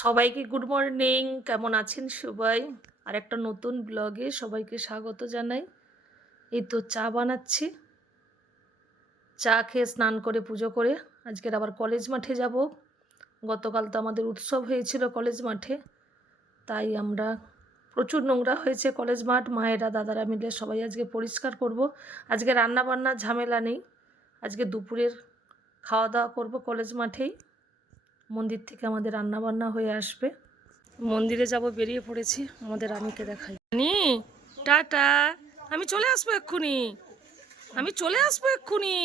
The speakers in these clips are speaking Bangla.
সবাইকে গুড মর্নিং। কেমন আছেন সবাই? আর একটা নতুন ব্লগে সবাইকে স্বাগত জানাই। এই তো চা বানাচ্ছি, চা খেয়ে স্নান করে পুজো করে আজকের আবার কলেজ মাঠে যাব। গতকাল তো আমাদের উৎসব হয়েছিল কলেজ মাঠে, তাই আমরা প্রচুর নোংরা হয়েছে কলেজ মাঠ, মায়েরা দাদারা মিলে সবাই আজকে পরিষ্কার করব। আজকে রান্না বান্নার ঝামেলা নেই, আজকে দুপুরের খাওয়া দাওয়া করব কলেজ মাঠেই। মন্দির থেকে আমাদের রান্না বান্না হয়ে আসবে, মন্দিরে যাব, বেরিয়ে পড়েছি। আমাদের রানীকে দেখাই। রানী টাটা, আমি চলে আসবো এক্ষুনি, আমি চলে আসবো এক্ষুনি,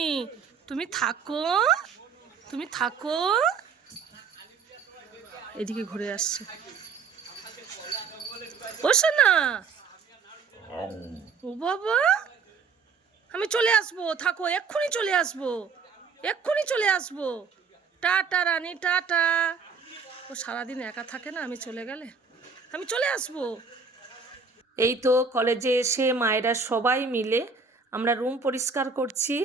তুমি থাকো, তুমি থাকো। এদিকে ঘুরে আসছে, বসো না। ও বাবা, আমি চলে আসবো, থাকো, এক্ষুনি চলে আসবো, এক্ষুনি চলে আসবো। টাটা রানী, টাটা। ও সারাদিন একা থাকে না, আমি চলে গেলে আমি চলে আসবো। এই তো কলেজে এসে মায়েরা সবাই মিলে আমরা রুম পরিষ্কার করছি।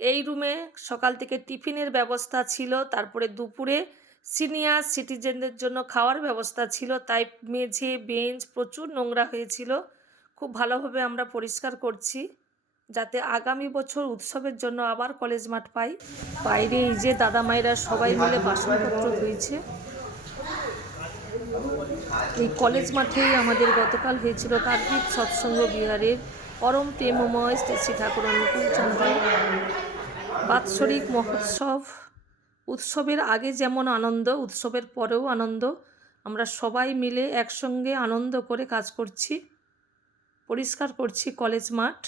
এই রুমে সকাল থেকে টিফিনের ব্যবস্থা ছিল, তারপরে দুপুরে সিনিয়র সিটিজেনদের জন্য খাওয়ার ব্যবস্থা ছিল, তাই মেঝে বেঞ্চ প্রচুর নোংরা হয়েছিল। খুব ভালোভাবে আমরা পরিষ্কার করছি, যাতে আগামী বছর উৎসবের জন্য আবার কলেজ মাঠ পাই। বাইরে এই যে দাদা মায়েরা সবাই মিলে বাসনপত্র ধুয়েছে। এই কলেজ মাঠেই আমাদের গতকাল হয়েছিল কার্তিক সৎসঙ্গ বিহারের পরম প্রেমময় শ্রী শ্রী ঠাকুর অনুকূল চন্দ্রের বাৎসরিক মহোৎসব। উৎসবের আগে যেমন আনন্দ, উৎসবের পরেও আনন্দ। আমরা সবাই মিলে একসঙ্গে আনন্দ করে কাজ করছি, পরিষ্কার করছি কলেজ মাঠ।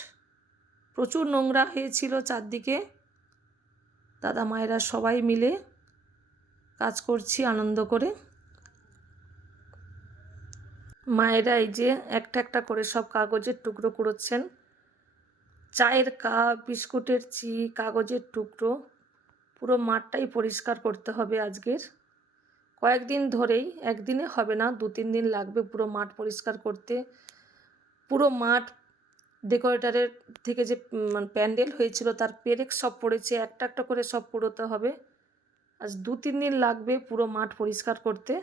প্রচুর নোংরা হয়েছিল চারদিকে, দাদা মায়েরা সবাই মিলে কাজ করছি আনন্দ করে। মায়েরা এই যে একটা একটা করে সব কাগজের টুকরো কুড়োচ্ছেন, চায়ের কাপ, বিস্কুটের কাগজের টুকরো। পুরো মাঠটাই পরিষ্কার করতে হবে আজকের, কয়েকদিন ধরেই, একদিনে হবে না, 2-3 দিন লাগবে পুরো মাঠ পরিষ্কার করতে। পুরো মাঠ ডেকোরেটরের থেকে যে প্যান্ডেল হয়েছিল তার পেরেক সব পড়েছে, একটা একটা করে সব পুরোতে হবে। আজ 2-3 দিন লাগবে পুরো মাঠ পরিষ্কার করতে।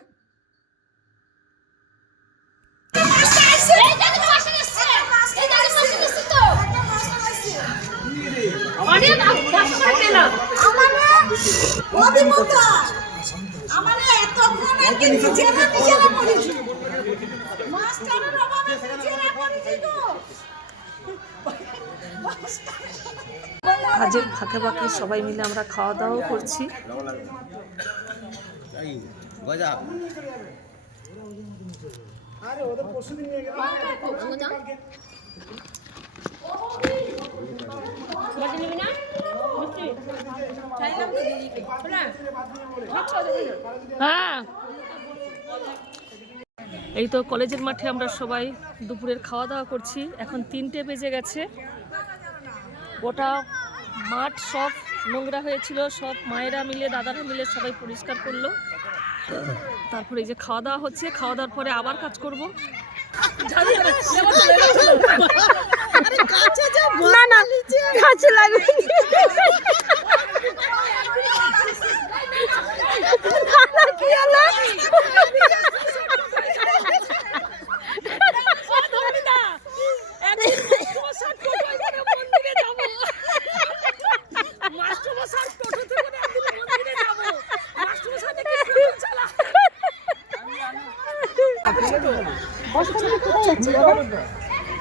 কাজের ফাঁকে ফাঁকে সবাই মিলে আমরা খাওয়া দাওয়াও করছি। হ্যাঁ, এই তো কলেজের মাঠে আমরা সবাই দুপুরের খাওয়া দাওয়া করছি। এখন 3টে বেজে গেছে। গোটা মাঠ সব নোংরা হয়েছিল, সব মায়েরা মিলে দাদারা মিলে সবাই পরিষ্কার করলো। তারপরে এই যে খাওয়া দাওয়া হচ্ছে, খাওয়া দাওয়ার পরে আবার কাজ করবো। না না, কাছে লাগবে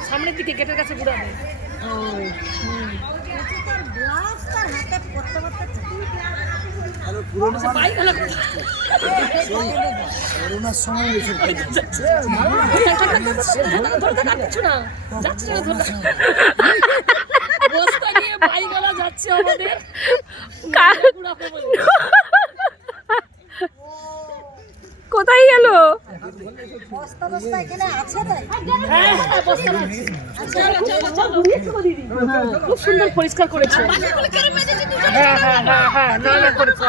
সামনের দিকে গেটের কাছে ঘুরাবে। বস্তা নিয়ে বাইকওয়ালা যাচ্ছে আমাদের। কোথায় গেল? খুব সুন্দর পরিষ্কার করেছে। হ্যাঁ হ্যাঁ হ্যাঁ হ্যাঁ, না করেছে।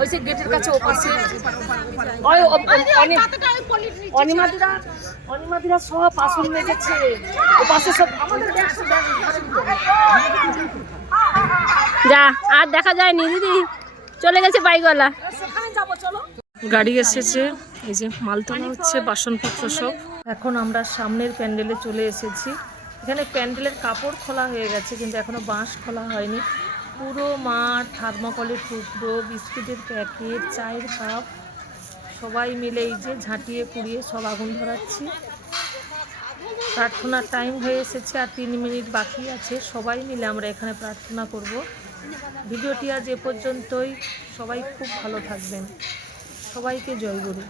ওই যে গেটের কাছে ওপাশে অনিমাদিরা সব বাসন মেজেছে, ওপাশে সব আমাদের যা আর দেখা যায়নি দিদি, চলে গেছে বাইকওয়ালা। গাড়ি এসেছে, এই যে মাল তোলা হচ্ছে, বাসনপত্র সব। এখন আমরা সামনের প্যান্ডেলে চলে এসেছি। এখানে প্যান্ডেলের কাপড় খোলা হয়ে গেছে, কিন্তু এখনো বাঁশ খোলা হয়নি। পুরো মাঠ, থার্মোকলের টুকরো, বিস্কিটের প্যাকেট, চায়ের কাপ সবাই মিলে এই যে ঝাঁটিয়ে কুড়িয়ে সব আগুন ধরাচ্ছি। প্রার্থনার টাইম হয়ে এসেছে, আর 3 মিনিট বাকি আছে। সবাই মিলে আমরা এখানে প্রার্থনা করব। ভিডিওটি আজ এ পর্যন্তই। সবাই খুব ভালো থাকবেন। সবাইকে জয় গুরু।